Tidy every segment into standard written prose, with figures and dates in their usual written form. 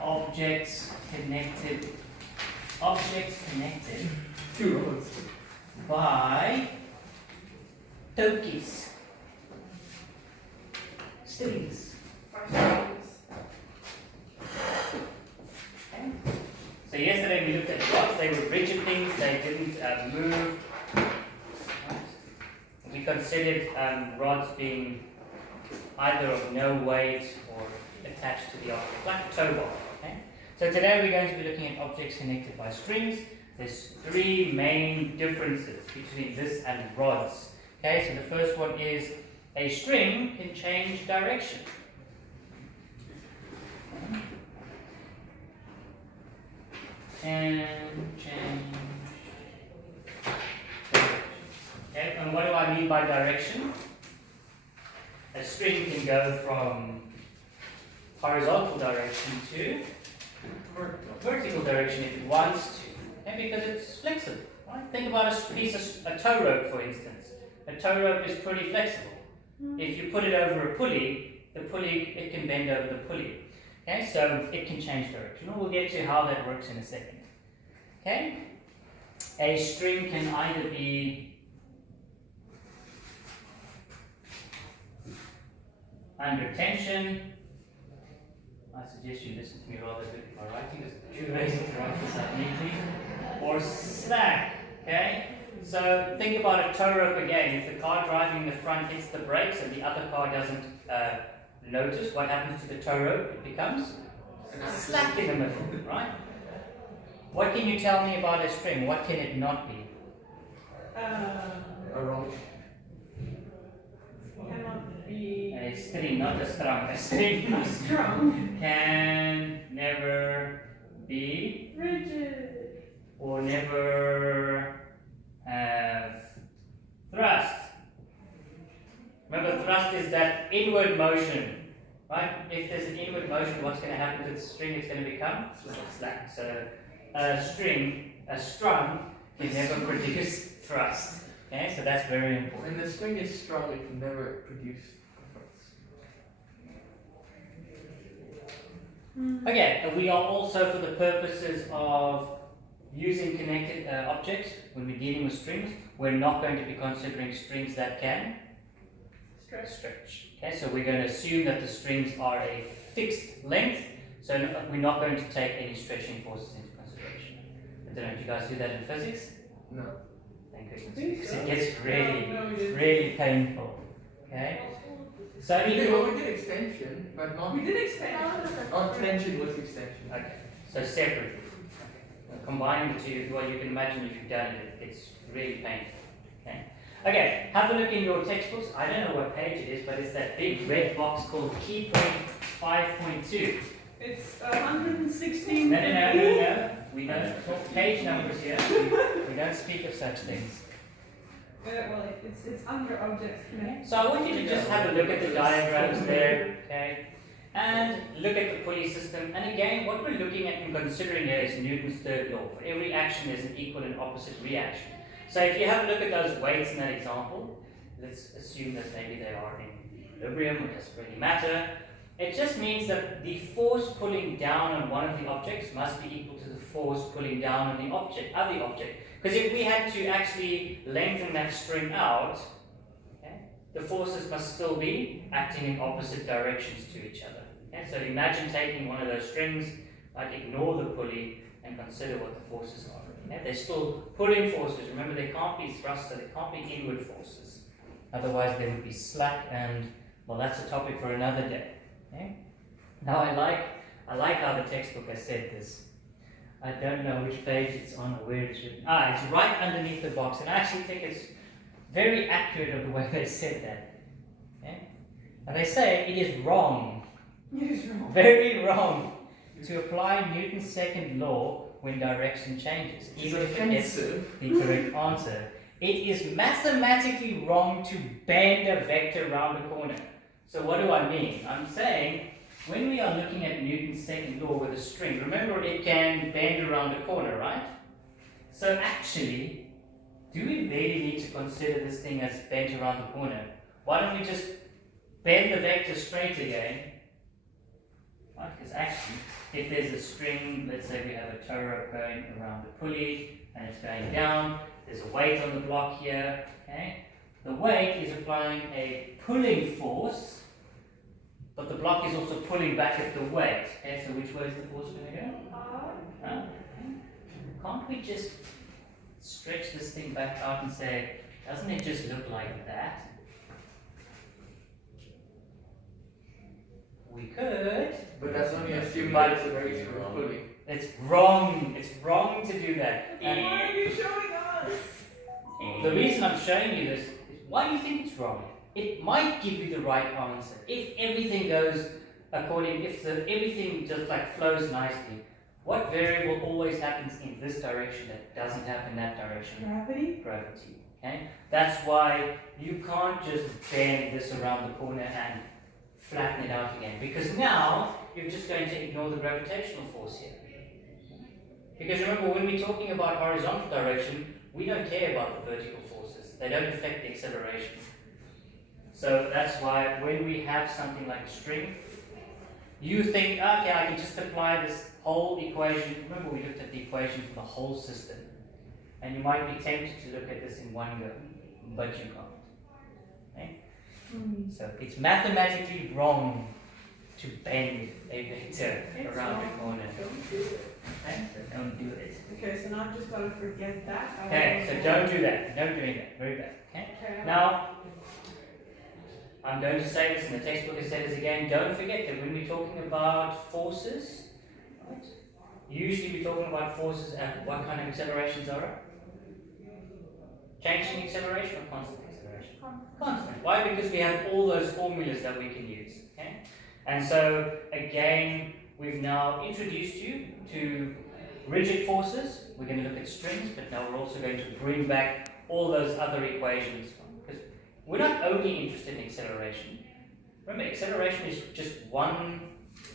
Objects connected Two rods. by tokies. Strings. Okay. So yesterday we looked at rods. They were rigid things. They didn't move. Right. We considered rods being either of no weight or attached to the object, like a tow bar. Okay? So today we're going to be looking at objects connected by strings. There's three main differences between this and rods. Okay, so the first one is a string can change direction. And change direction. Okay, and what do I mean by direction? A string can go from horizontal direction to vertical direction if it wants to, okay, because it's flexible. Right? Think about a tow rope, for instance. A tow rope is pretty flexible. If you put it over a pulley, it can bend over the pulley. Okay, so it can change direction. We'll get to how that works in a second. Okay, a string can either be under tension. I suggest you listen to me rather than my writing. There's two ways to write this out neatly. Or slack. Okay? So think about a tow rope again. If the car driving in the front hits the brakes and the other car doesn't notice, what happens to the tow rope? It becomes slack in the middle, right? What can you tell me about a string? What can it not be? A rod. Cannot be A string, not a strung. A string strong. can never be Rigid. or never have thrust. Remember, thrust is that inward motion, right? If there's an inward motion, what's going to happen to the string? It's going to become slack. So a strung can never produce thrust. Okay, so that's very important. When the string is strong, it can never produce force. Okay, we are also, for the purposes of using connected objects, when we're dealing with strings, we're not going to be considering strings that can stretch. Okay, so we're going to assume that the strings are a fixed length, so we're not going to take any stretching forces into consideration. I don't know, do you guys do that in physics? No. Thank goodness, because it gets really painful. Okay? So We did extension, but not. We did extension. Not tension was extension. Okay, so separately. Combining the two, well, you can imagine if you've done it, it's really painful. Okay, have a look in your textbooks. I don't know what page it is, but it's that big red box called Key Point 5.2. It's 116. No. We don't talk page numbers here. We don't speak of such things. Well, it's under objects connected. So I want you to just have a look at the diagrams there, okay? And look at the pulley system. And again, what we're looking at and considering here is Newton's third law. For every action, there's an equal and opposite reaction. So if you have a look at those weights in that example, let's assume that maybe they are in equilibrium, it doesn't really matter. It just means that the force pulling down on one of the objects must be equal to the force pulling down on the other object. Because if we had to actually lengthen that string out, okay, the forces must still be acting in opposite directions to each other. Okay? So imagine taking one of those strings, like ignore the pulley, and consider what the forces are. Okay? They're still pulling forces. Remember, they can't be thrust, so they can't be inward forces. Otherwise, they would be slack, and well, that's a topic for another day. Okay? Now, I like how the textbook has said this. I don't know which page it's on or where it's written. It's right underneath the box, and I actually think it's very accurate of the way they said that. Okay? And they say it is wrong. It is wrong. Very wrong to apply Newton's second law when direction changes, even if it gets the correct answer. It is mathematically wrong to bend a vector around a corner. So what do I mean? I'm saying when we are looking at Newton's second law with a string, remember it can bend around a corner, right? So actually, do we really need to consider this thing as bent around the corner? Why don't we just bend the vector straight again? right? Because actually, if there's a string, let's say we have a tow rope going around the pulley and it's going down, there's a weight on the block here, okay? The weight is applying a pulling force, but the block is also pulling back at the weight. Okay, so which way is the force going to go? Huh? Can't we just stretch this thing back out and say, doesn't it just look like that? We could. But that's only assuming But- that it's a race for a pulley. It's wrong. It's wrong to do that. And Why are you showing us? the reason I'm showing you this is why do you think it's wrong? It might give you the right answer if everything goes according. If everything just like flows nicely. What variable always happens in this direction that doesn't happen in that direction? Gravity? Gravity. Okay? That's why you can't just bend this around the corner and flatten it out again. Because now you're just going to ignore the gravitational force here. Because remember, when we're talking about horizontal direction, we don't care about the vertical forces. They don't affect the acceleration. So that's why when we have something like a string, you think, okay, I can just apply this whole equation. Remember, we looked at the equation for the whole system. And you might be tempted to look at this in one go, but you can't. Okay? So it's mathematically wrong to bend a vector It's around wrong. the corner. Don't do it. Okay? So don't do it. Okay, so now I've just got to forget that. Okay, so don't do that. Don't doing that. Very bad. Okay? Okay. Now, I'm going to say this, and the textbook has said this again. Don't forget that when we're talking about forces, right? Usually we're talking about forces at what kind of accelerations are it? Changing acceleration or constant acceleration? Constant. Why? Because we have all those formulas that we can use. Okay? And so again, we've now introduced you to rigid forces. We're going to look at strings, but now we're also going to bring back all those other equations. Because we're not only interested in acceleration. Remember, acceleration is just one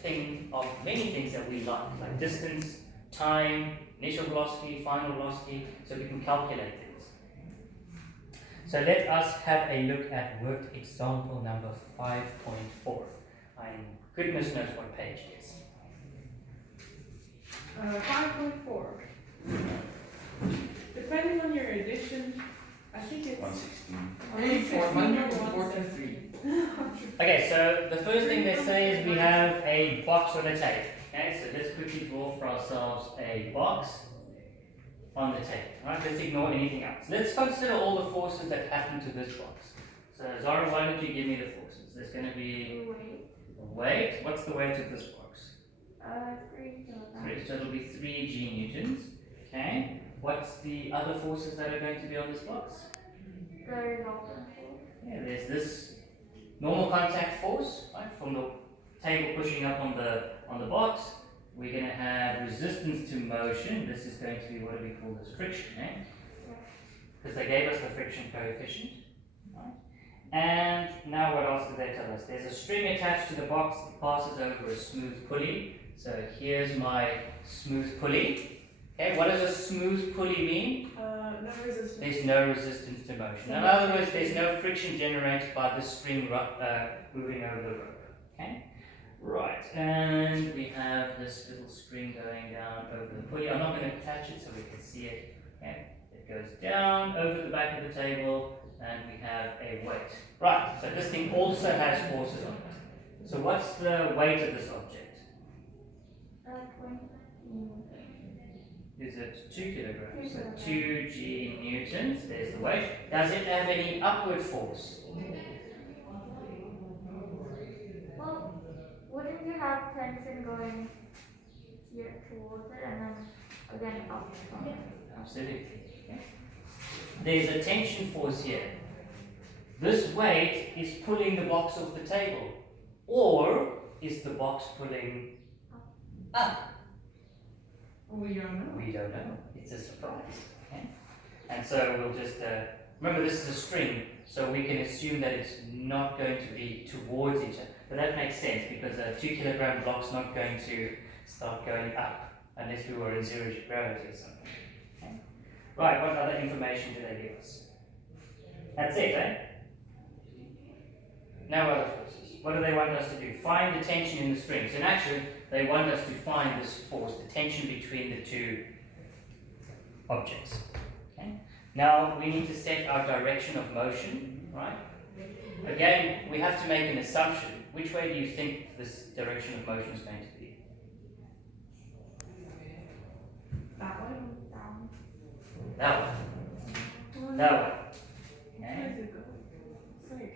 thing of many things that we like distance, time, initial velocity, final velocity, so we can calculate things. So let us have a look at worked example number 5.4. And goodness knows what page it is. 5.4. Depending on your edition, I think it's 116. 143. Okay, so the first thing they say is we have a box on the table. Okay, so let's quickly draw for ourselves a box on the table. Right, let's ignore anything else. Let's consider all the forces that happen to this box. So Zara, why don't you give me the forces? There's going to be weight. What's the weight of this box? 3 kilograms. 3. So it'll be 3 G newtons. Okay. What's the other forces that are going to be on this box? Very open force. Yeah, there's this normal contact force, right, from the table pushing up on the box. We're going to have resistance to motion. This is going to be what we call this friction, eh? Because they gave us the friction coefficient. Right? And now what else did they tell us? There's a string attached to the box that passes over a smooth pulley. So here's my smooth pulley. Okay, what does a smooth pulley mean? no resistance. There's no resistance to motion. In other words, there's no friction generated by the string moving over the rope. Okay? Right, and we have this little string going down over the pulley. I'm not going to attach it so we can see it. Okay? It goes down over the back of the table, and we have a weight. Right, so this thing also has forces on it. So what's the weight of this object? 20. Is it 2 kilograms? So 2 G newtons, there's the weight. Does it have any upward force? Well, wouldn't you have tension going here towards it and then again up from it? Absolutely. Okay. There's a tension force here. This weight is pulling the box off the table. Or is the box pulling up? We don't know. We don't know. It's a surprise. Okay? And so we'll just, remember this is a string, so we can assume that it's not going to be towards each other. But that makes sense because a 2 kilogram block's not going to start going up unless we were in zero gravity or something. Okay? Right, what other information do they give us? That's it, eh? No other forces. What do they want us to do? Find the tension in the springs. In action, they want us to find this force, the tension between the two objects. Okay? Now we need to set our direction of motion, right? Again, we have to make an assumption. Which way do you think this direction of motion is going to be? That way. Down. That way. That way. Okay? Where's it going? It's like,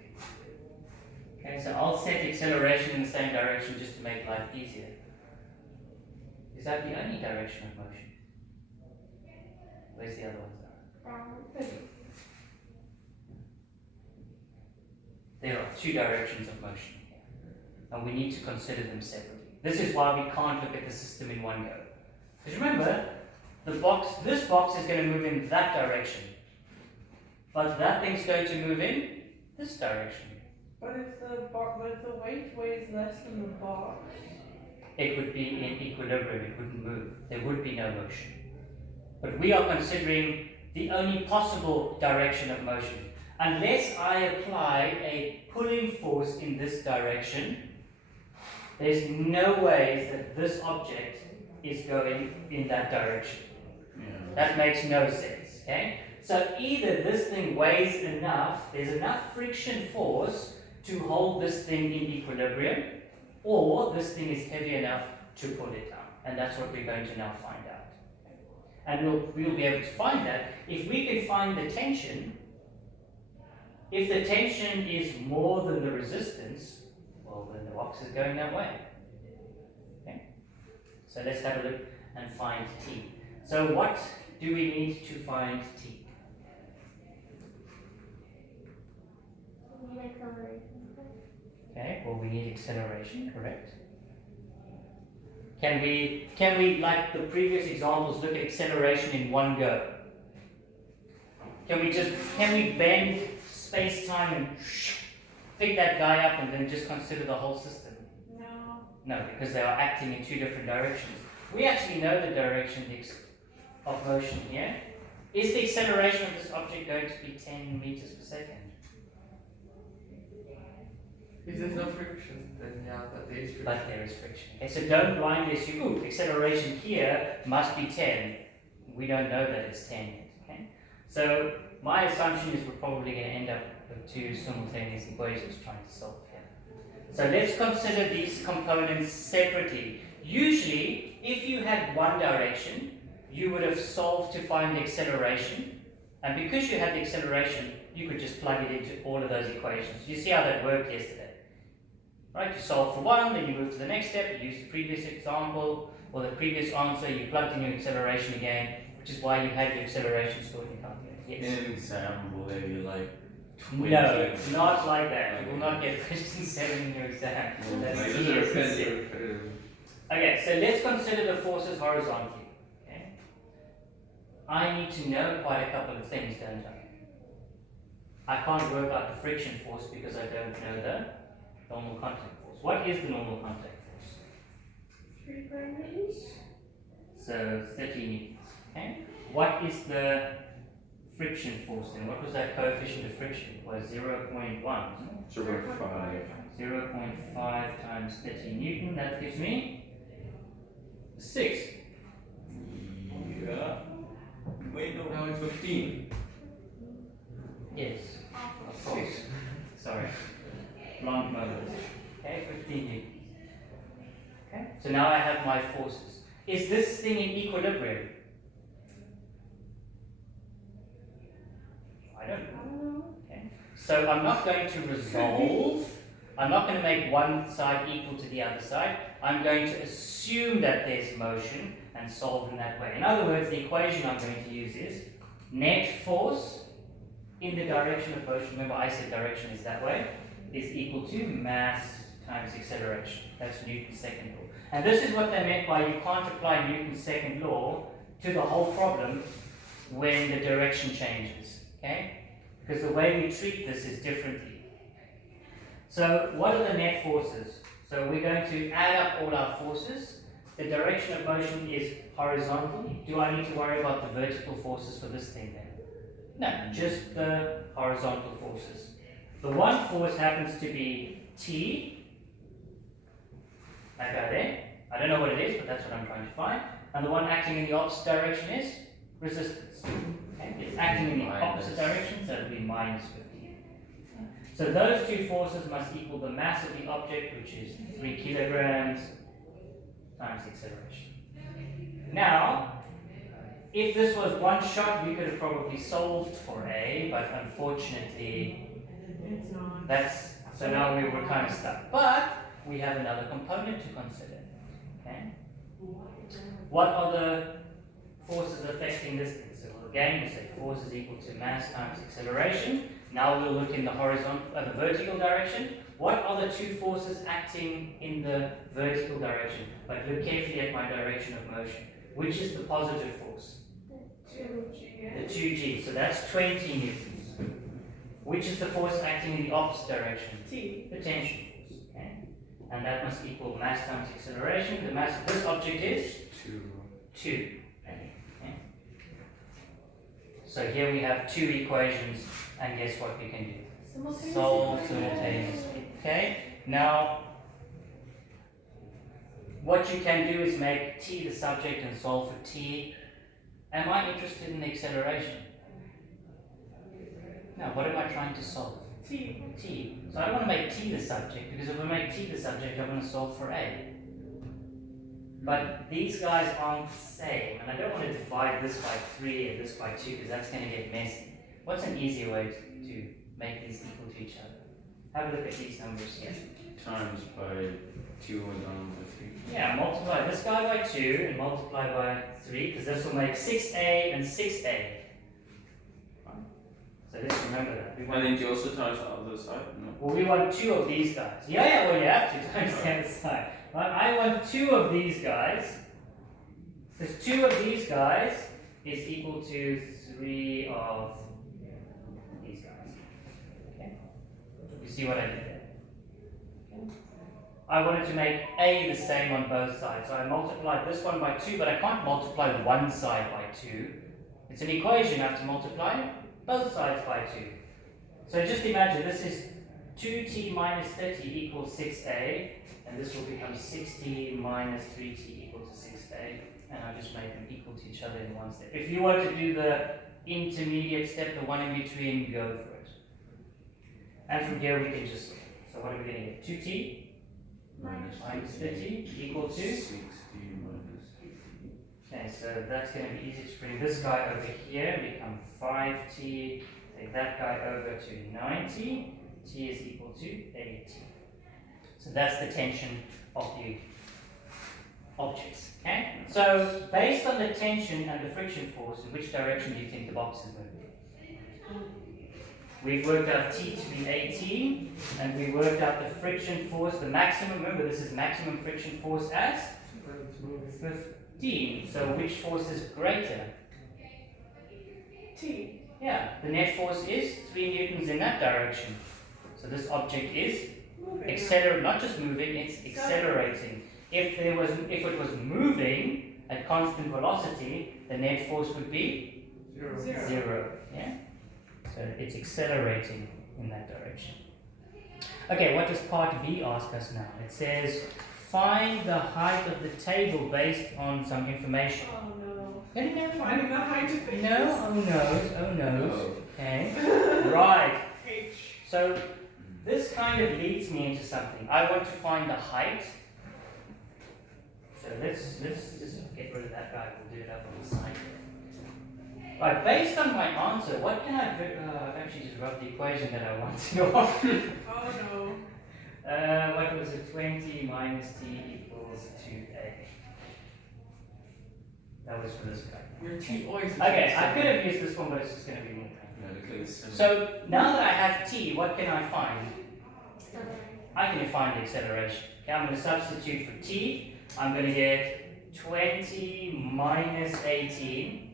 Okay, so I'll set acceleration in the same direction just to make life easier. Is that the only direction of motion? Where's the other ones? Down. There are two directions of motion here, and we need to consider them separately. This is why we can't look at the system in one go. Because remember, this box is going to move in that direction, but that thing's going to move in this direction. but if the weight weighs less than the box, It would be in equilibrium, it wouldn't move. There would be no motion. But we are considering the only possible direction of motion. Unless I apply a pulling force in this direction, there's no way that this object is going in that direction. That makes no sense, okay? So either this thing weighs enough, there's enough friction force to hold this thing in equilibrium, or this thing is heavy enough to pull it down. And that's what we're going to now find out. And we'll be able to find that if we can find the tension. If the tension is more than the resistance, well, then the box is going that way. Okay? So let's have a look and find T. So what do we need to find T? We need acceleration. Okay, well we need acceleration, correct? Can we, like the previous examples, look at acceleration in one go? Can we bend space-time and pick that guy up and then just consider the whole system? no. No, because they are acting in two different directions. We actually know the direction of motion here. Is the acceleration of this object going to be 10 meters per second? If there's no friction, then yeah, but there is friction. But there is friction. Okay, so don't blindly assume, ooh, acceleration here must be 10. We don't know that it's 10 yet. Okay? So my assumption is we're probably going to end up with two simultaneous equations trying to solve here. So let's consider these components separately. Usually, if you had one direction, you would have solved to find the acceleration. And because you had the acceleration, you could just plug it into all of those equations. You see how that worked yesterday? Right? You solve for one, then you move to the next step, you use the previous example, or the previous answer, you plugged in your acceleration again, which is why you had your acceleration stored in your calculator. Yes? In an exam, will they be like 20? No, not like that. You will not get question 7 in your exam. That's Like, easy those are as repetitive. Okay, so let's consider the forces horizontally. Okay? I need to know quite a couple of things, don't I? I can't work out the friction force because I don't know the normal contact force. What is the normal contact force? 3 parameters? So 30 newtons. Okay? What is the friction force then? What was that coefficient of friction? It was 0.1, wasn't it? 0.5. 0.5 times 30 newton, that gives me 6. Yeah. Wait, no, it's 15. Yes, of course. Sorry. Wrong moment. Okay, 15 newtons. Okay, so now I have my forces. Is this thing in equilibrium? I don't know. Okay. So I'm not going to resolve. I'm not going to make one side equal to the other side. I'm going to assume that there's motion and solve in that way. In other words, the equation I'm going to use is net force in the direction of motion. Remember, I said direction is that way. Is equal to mass times acceleration. That's Newton's second law. And this is what they meant by you can't apply Newton's second law to the whole problem when the direction changes. Okay? Because the way we treat this is differently. So what are the net forces? So we're going to add up all our forces. The direction of motion is horizontal. Do I need to worry about the vertical forces for this thing then? No, just the horizontal forces. The one force happens to be T, that guy there. I don't know what it is, but that's what I'm trying to find. And the one acting in the opposite direction is resistance. Okay? It's acting in the opposite direction, so it'll be minus 15. So those two forces must equal the mass of the object, which is 3 kilograms times the acceleration. Now, if this was one shot, we could have probably solved for A, but unfortunately, It's not. that's, so now we were kind of stuck. But we have another component to consider. Okay? What are the forces affecting this thing? So again, we say force is equal to mass times acceleration. Now we'll look in the the vertical direction. What are the two forces acting in the vertical direction? But look carefully at my direction of motion. Which is the positive force? The 2G. So that's 20 newtons. Which is the force acting in the opposite direction? T. The tension force. Okay? And that must equal mass times acceleration. The mass of this object is 2. Okay. So here we have two equations, and guess what we can do? Solve simultaneously. Okay? Now, what you can do is make t the subject and solve for t. Am I interested in the acceleration? Now, what am I trying to solve? T. T. So I want to make t the subject, because if I make t the subject, I want to solve for a. But these guys aren't the same, and I don't want to divide this by 3 and this by 2, because that's going to get messy. What's an easier way to make these equal to each other? Have a look at these numbers here. Times by 2 and by 3. Yeah, multiply this guy by 2 and multiply by 3, because this will make 6a and 6a. So let's remember that. We And want, then you also times the other side? No. well, we want 2 of these guys. Yeah, well, you have to times the other side. But I want 2 of these guys. Because 2 of these guys is equal to 3 of these guys. Okay? You see what I did there? Okay. I wanted to make a the same on both sides. So I multiplied this one by 2, but I can't multiply one side by 2. It's an equation, I have to multiply both sides by 2. So just imagine this is 2t minus 30 equals 6a, and this will become 6t minus 3t equal to 6a, and I'll just make them equal to each other in one step. If you want to do the intermediate step, the one in between, go for it. And from here we can just, so what are we going to get? 2t minus 30 equal to 60 minus. Okay, so that's going to be easy to bring this guy over here, become 5t, take that guy over to 90, t is equal to 80. So that's the tension of the objects, okay? So based on the tension and the friction force, in which direction do you think the box is moving? We've worked out t to be 18, and we worked out the friction force, the maximum, remember this is maximum friction force as 15. So which force is greater? T. Yeah, the net force is 3 newtons in that direction. So this object is Moving. not just moving, it's accelerating. If it was moving at constant velocity, the net force would be 0. Yeah? So it's accelerating in that direction. Okay, what does part B ask us now? It says, find the height of the table based on some information. Oh no. No, Finding the height of it. no, oh no. Oh. Okay, right. H. So this kind of leads me into something. I want to find the height. So let's just get rid of that guy. We'll do it up on the side there. Right, based on my answer, what can I do? I've actually just wrote the equation that I want to go off. Oh no. What was it? 20 minus t equals 2a. That was for this guy. Your T always. Okay, I could have used this one, but it's just going to be more painful. Yeah, look like it's So now that I have t, what can I find? Acceleration. I can find the acceleration. Okay, I'm going to substitute for t. I'm going to get 20 minus 18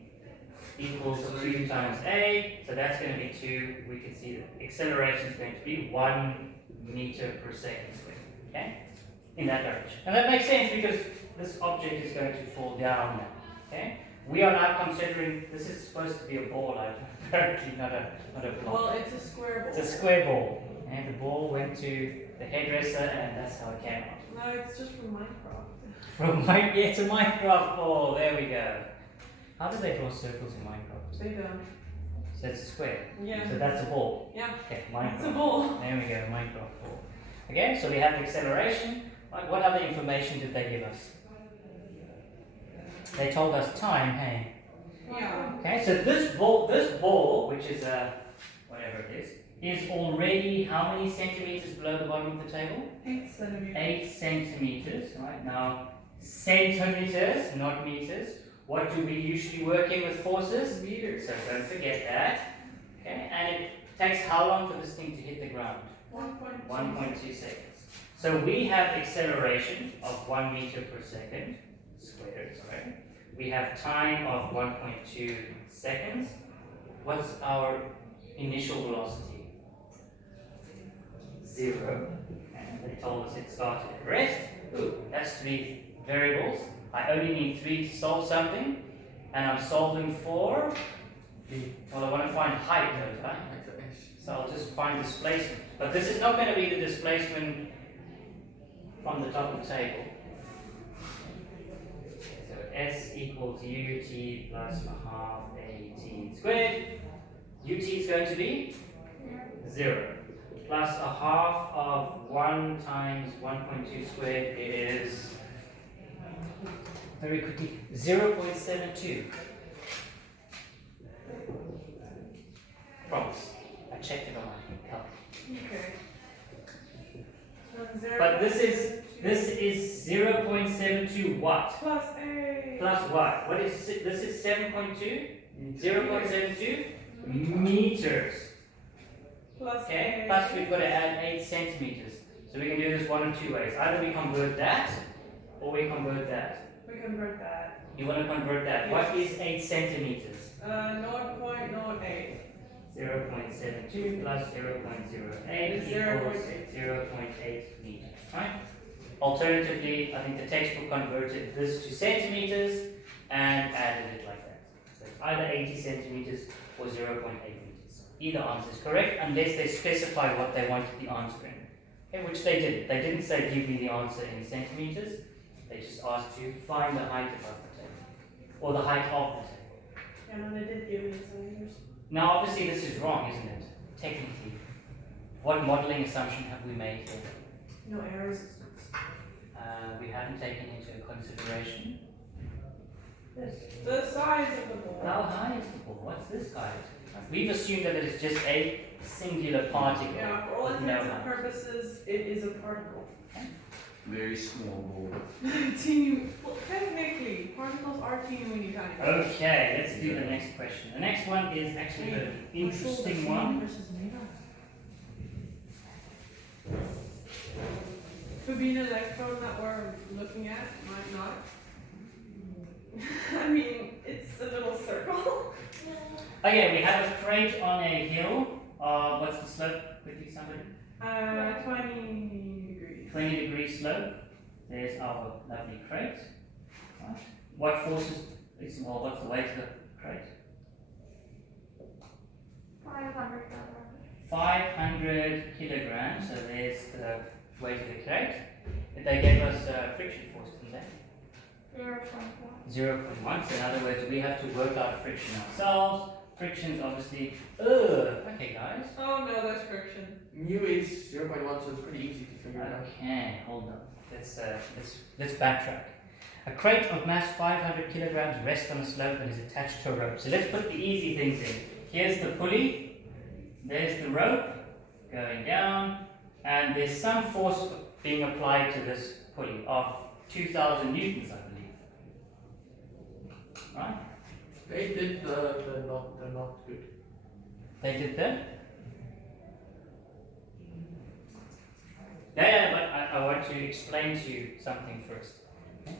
equals 2 times a. So that's going to be 2. We can see that acceleration is going to be 1 meter per second squared. Okay? In that direction. And that makes sense because this object is going to fall down now. Okay? We are now considering this is supposed to be a ball, apparently not a ball. Well, it's a square ball. It's a square ball. And the ball went to the hairdresser, and that's how it came out. No, it's just from Minecraft. From yeah, to Minecraft ball. There we go. How do they draw circles in Minecraft? They don't. So it's a square. Yeah. So that's a ball. Yeah. Okay, It's a Minecraft. ball. There we go, Minecraft ball. Okay, so we have the acceleration. What other information did they give us? They told us time, hey. Yeah. Okay, so this ball, which is whatever it is already how many centimeters below the bottom of the table? 8 centimeters. 8 centimeters, right? Now, centimeters, not meters. What do we usually work in with forces? Meters. So don't forget that. Okay, and it takes how long for this thing to hit the ground? 1.2. 1.2 seconds. So we have acceleration of 1 meter per second squared, sorry. We have time of 1.2 seconds. What's our initial velocity? 0. And they told us it started at rest. Ooh, that's 3 variables. I only need 3 to solve something. And I'm solving for, well, I want to find height, don't I? So I'll just find displacement. But this is not going to be the displacement from the top of the table. So S equals ut plus a half at squared. Ut is going to be 0. Plus a half of 1 times 1.2 squared is, very quickly, 0.72. Promise. I checked it on my calculator. Okay. So 0. But this is 0.72 what? Plus A. Plus what? What is this is 7.2? 0.72 meters. Plus Okay? A. Plus we've got to add 8 centimeters. So we can do this one of 2 ways. Either we convert that or we convert that. We convert that. You want to convert that. What is 8 centimeters? 0.08. 0.72 plus 0.08 Is equals 0.8. 0.8 meters, right? Alternatively, I think the textbook converted this to centimeters and added it like that. So it's either 80 centimeters or 0.8 meters. Either answer is correct unless they specify what they wanted the answer in. Okay, which they didn't. They didn't say give me the answer in centimeters. They just asked you find the height above the table or the height of the table. Yeah, no, they did give me centimeters. Now, obviously, this is wrong, isn't it? Technically. What modeling assumption have we made here? No errors. We haven't taken into consideration this. The size of the ball. How high is the ball? What's this height? We've assumed that it is just a singular particle. Yeah, for all with no intents and height. purposes, it is a particle. Very small ball. Teeny. Well, technically, particles are teeny weeny tiny. Okay, let's do the next question. The next one is actually an interesting one. Could be an electrode that we're looking at, might not. I mean, it's a little circle. Okay, we have a crate on a hill. What's the slope? Quickly, somebody. 20 degrees. 20-degree slope. There's our lovely crate. Right. What forces is, well, what's the weight of the crate? 500 kilograms. 500 kilograms. So there's the weight of the crate. They gave us friction force, didn't they? 0.1. 0.1. So in other words, we have to work out friction ourselves. Friction's obviously, okay guys. Oh no, there's friction. Mu is 0.1, so it's pretty easy to figure it out. Okay, hold on. Let's backtrack. A crate of mass 500 kilograms rests on a slope and is attached to a rope. So let's put the easy things in. Here's the pulley. There's the rope going down, and there's some force being applied to this pulley of 2,000 newtons, I believe. Right? They did the not good. They did that? Yeah, but I want to explain to you something first. Okay?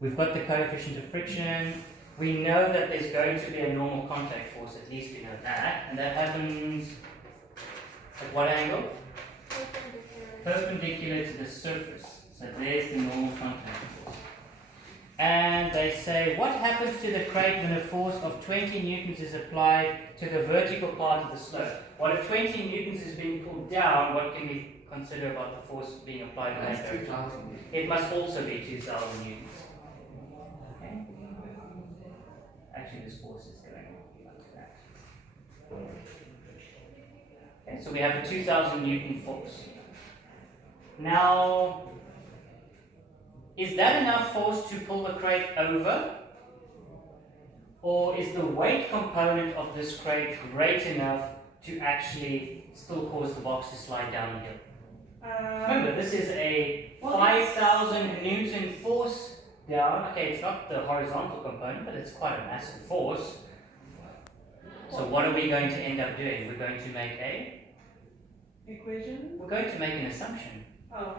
We've got the coefficient of friction. We know that there's going to be a normal contact force, at least we know that. And that happens at what angle? Perpendicular. Perpendicular to the surface. So there's the normal contact force. And they say, what happens to the crate when a force of 20 newtons is applied to the vertical part of the slope? Well, if 20 newtons is being pulled down, what can we consider about the force being applied in that That's direction? 2000. It must also be 2,000 newtons. Okay? Actually, this force is going like that. Okay, so we have a 2,000 Newton force. Now, is that enough force to pull the crate over? Or is the weight component of this crate great enough to actually still cause the box to slide down the hill? Remember, this is a 5,000 Newton force down. Okay, it's not the horizontal component, but it's quite a massive force. So what are we going to end up doing? We're going to make Equation? we're going to make an assumption. Oh.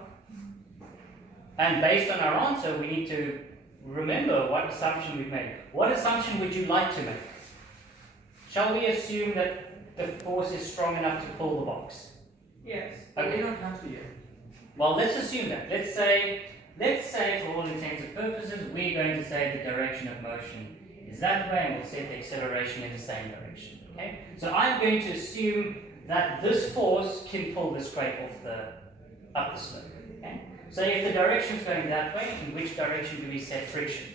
And based on our answer, we need to remember what assumption we've made. What assumption would you like to make? Shall we assume that the force is strong enough to pull the box? Yes. Okay. You don't have to yet. Well, let's assume that. Let's say for all intents and purposes, we're going to say the direction of motion is that way, and we'll set the acceleration in the same direction. Okay? So I'm going to assume that this force can pull this crate up the slope. Okay? So if the direction is going that way, in which direction do we set friction?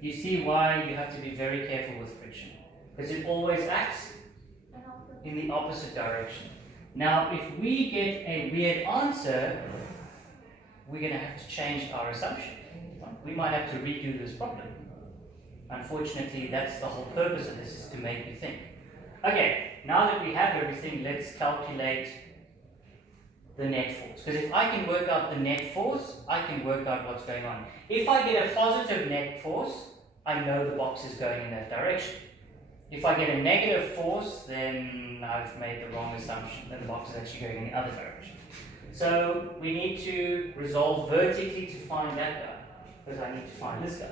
You see why you have to be very careful with friction, because it always acts in the opposite direction. Now, if we get a weird answer, we're going to have to change our assumption. We might have to redo this problem. Unfortunately, that's the whole purpose of this, is to make you think. Okay, now that we have everything, let's calculate the net force. Because if I can work out the net force, I can work out what's going on. If I get a positive net force, I know the box is going in that direction. If I get a negative force, then I've made the wrong assumption that the box is actually going in the other direction. So we need to resolve vertically to find that guy, because I need to find this guy.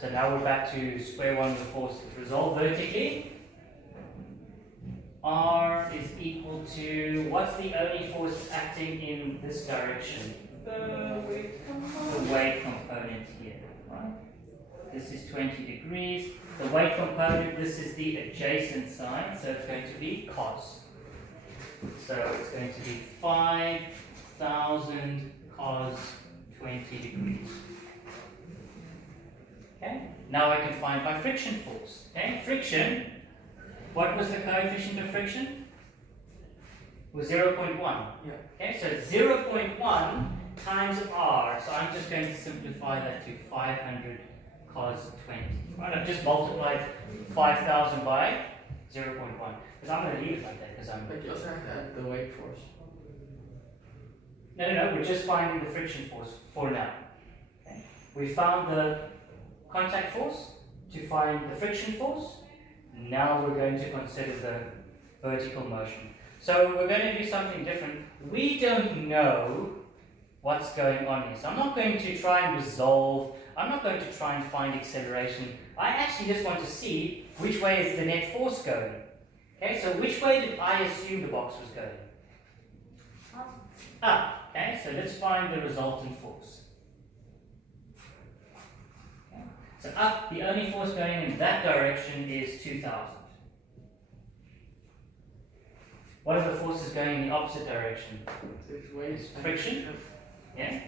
So now we're back to square one with forces. Resolve vertically. R is equal to, what's the only force acting in this direction? The weight component. The weight component here, right? This is 20 degrees. The weight component, this is the adjacent side, so it's going to be cos. So it's going to be 5,000 cos 20 degrees. Okay? Now I can find my friction force. Okay? Friction, what was the coefficient of friction? It was 0.1. Yeah. Okay, so it's 0.1 times R. So I'm just going to simplify that to 500 cos 20. Right, I've just multiplied 5,000 by 0.1. Because I'm going to leave it like that, because I'm... But you also have to add the weight force. No, we're just finding the friction force for now. Okay. We found the contact force to find the friction force. Now we're going to consider the vertical motion. So we're going to do something different. We don't know what's going on here. So I'm not going to try and resolve, I'm not going to try and find acceleration. I actually just want to see which way is the net force going. Okay, so which way did I assume the box was going? Up. Okay, so let's find the resultant force. Okay. So up, the only force going in that direction is 2,000. What are the forces going in the opposite direction? There's weight. Friction. Yeah?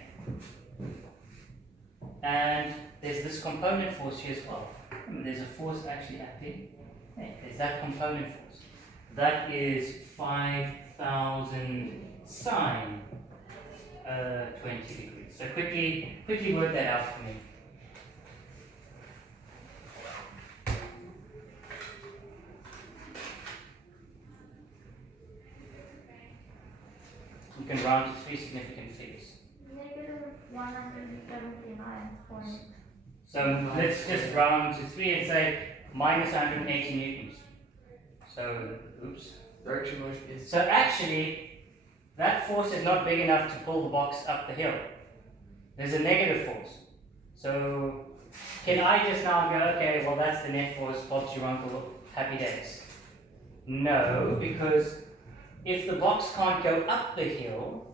And there's this component force here as well. There's a force actually acting. There's that component force. That is 5,000 sine 20 degrees. So quickly work that out for me. You can round to three significant figures. Negative 179 point. So let's just round to 3 and say minus 180 newtons. So, oops. Direction motion is. So actually, that force is not big enough to pull the box up the hill. There's a negative force. So, can I just now go, okay, well that's the net force, Bob's your uncle, happy days? No, because if the box can't go up the hill,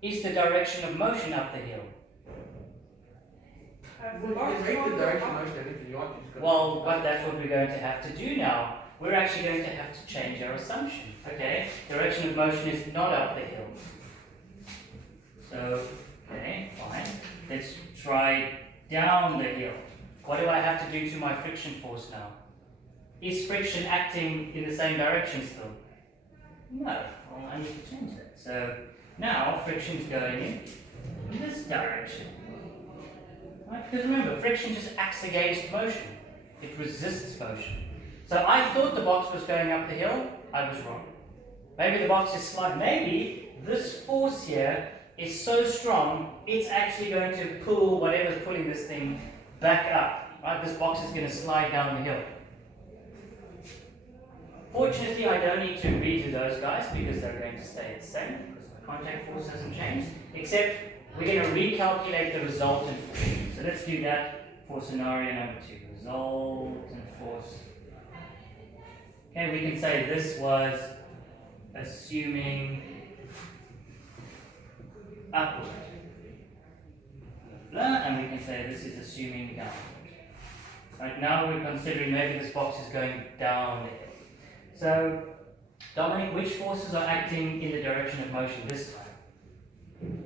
is the direction of motion up the hill? Well, you can make the direction of motion anything you want. You just gotta- Well, but that's what we're going to have to do now. We're actually going to have to change our assumption. Okay, direction of motion is not up the hill. So, okay, fine. Let's try down the hill. What do I have to do to my friction force now? Is friction acting in the same direction still? No. Well, I need to change that. So now friction's going in this direction. Right? Because remember, friction just acts against motion. It resists motion. So I thought the box was going up the hill. I was wrong. Maybe the box is sliding. Maybe this force here is so strong, it's actually going to pull whatever's pulling this thing back up. Right? This box is going to slide down the hill. Fortunately, I don't need to redo those guys because they're going to stay the same because the contact force hasn't changed, except we're going to recalculate the resultant force. So let's do that for scenario number 2. Resultant force. Okay, we can say this was assuming upward. And we can say this is assuming downward. Right, now we're considering maybe this box is going down the hill. So, Dominic, which forces are acting in the direction of motion this time?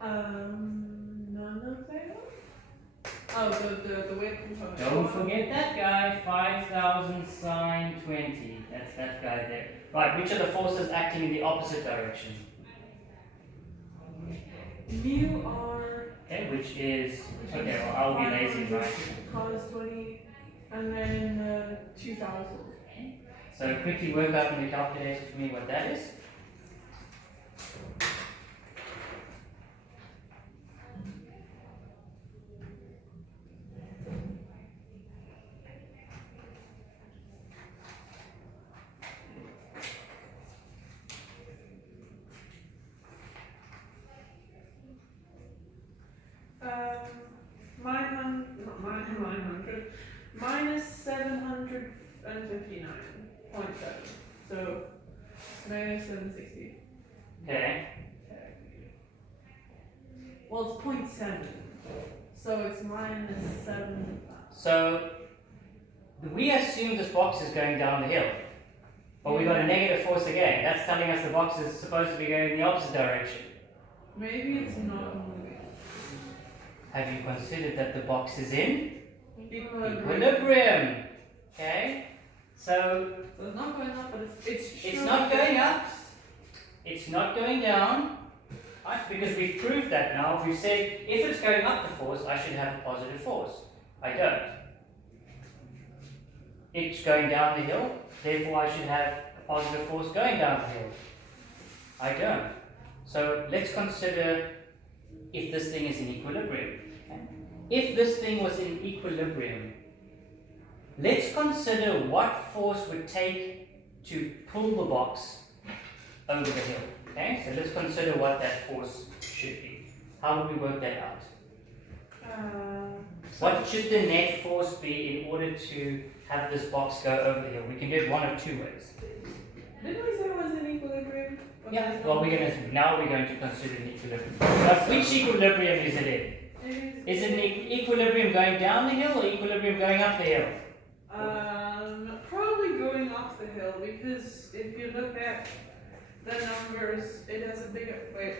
None of them? Oh, the weight component. Don't forget that guy, 5,000 sine 20. That's that guy there. Right, which are the forces acting in the opposite direction? Mu R. Okay, which is, okay, well, I'll be lazy, right? Cos 20, and then 2000. So quickly work out in the calculator for me what that is. Minus 759.7. So minus 760. Okay. Well, it's 0.7. So it's minus 7. So we assume this box is going down the hill. But we got a negative force again. That's telling us the box is supposed to be going in the opposite direction. Maybe it's not moving. Have you considered that the box is in Equilibrium. equilibrium? Okay. So So it's not going up, but it's not going up. It's not going down. Right? Because we've proved that now. We've said if it's going up the force, I should have a positive force. I don't. It's going down the hill, therefore I should have a positive force going down the hill. I don't. So let's consider if this thing is in equilibrium. Okay? If this thing was in equilibrium, let's consider what force would take to pull the box over the hill. Okay, so let's consider what that force should be. How would we work that out? What should the net force be in order to have this box go over the hill? We can do it one of two ways. Didn't we say it was in equilibrium? Yeah. Well, we're going to consider an equilibrium. But which equilibrium is it in? Is it an equilibrium going down the hill or equilibrium going up the hill? Probably going up the hill because if you look at the numbers, it has a bigger wait.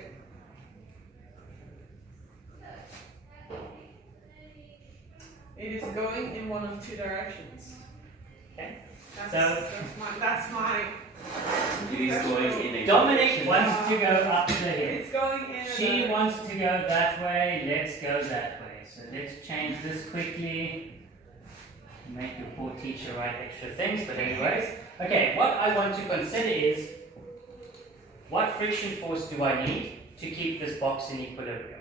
It is going in one of two directions. Okay. That's my. It is going in a Dominic wants to go up the hill. It's going in. She wants to go that way. Let's go that way. So let's change this quickly. Make your poor teacher write extra things, but anyways. Okay, what I want to consider is what friction force do I need to keep this box in equilibrium?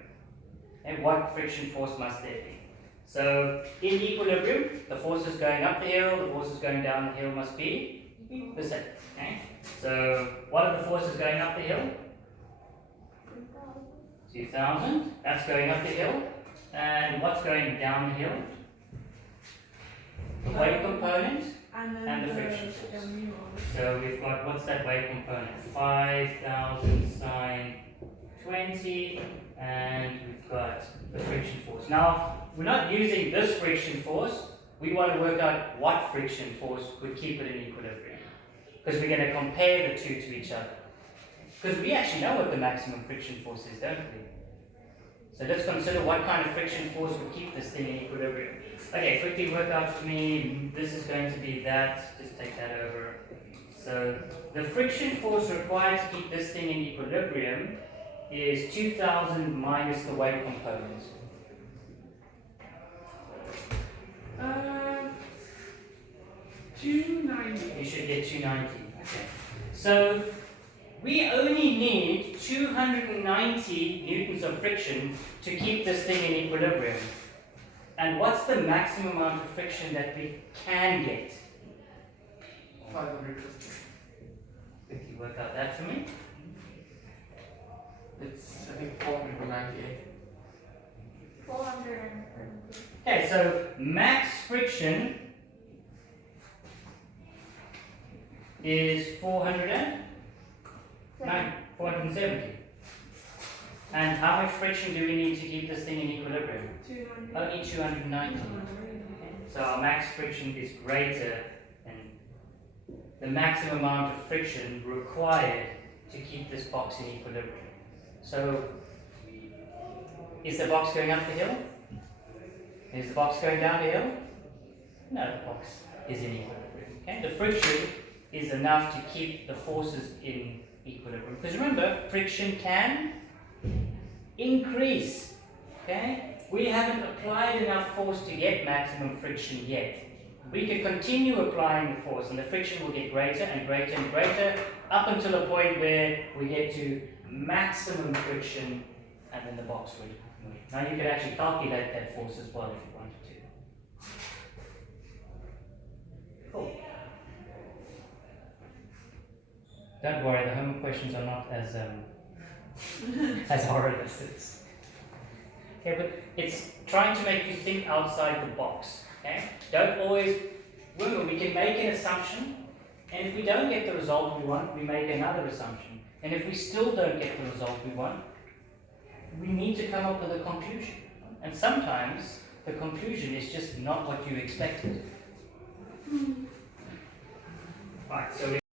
And what friction force must there be? So in equilibrium, the forces going up the hill, the forces going down the hill must be the same. Okay? So what are the forces going up the hill? 2000. That's going up the hill. And what's going down the hill? The weight component and the friction force. So we've got, what's that weight component? 5,000 sine 20, and we've got the friction force. Now, we're not using this friction force. We want to work out what friction force would keep it in equilibrium. Because we're going to compare the two to each other. Because we actually know what the maximum friction force is, don't we? So let's consider what kind of friction force would keep this thing in equilibrium. Okay, quickly work out for me. This is going to be that. Just take that over. So the friction force required to keep this thing in equilibrium is 2,000 minus the weight component. 290. You should get 290. Okay. So we only need 290 newtons of friction to keep this thing in equilibrium. And what's the maximum amount of friction that we can get? 500. Quickly work out that for me. It's, I think, 498. 470. Okay, so max friction is 470. And how much friction do we need to keep this thing in equilibrium? 290. Only 290. So our max friction is greater than the maximum amount of friction required to keep this box in equilibrium. So, is the box going up the hill? Is the box going down the hill? No, the box is in equilibrium. Okay? The friction is enough to keep the forces in equilibrium. Because remember, friction can increase. Okay? We haven't applied enough force to get maximum friction yet. We can continue applying the force and the friction will get greater and greater and greater up until a point where we get to maximum friction and then the box will move. Now you can actually calculate that force as well if you wanted to. Cool. Don't worry, the homework questions are not as as horrid as this. Okay, but it's trying to make you think outside the box. Okay? Don't always remember we can make an assumption, and if we don't get the result we want, we make another assumption. And if we still don't get the result we want, we need to come up with a conclusion. And sometimes the conclusion is just not what you expected. Right, so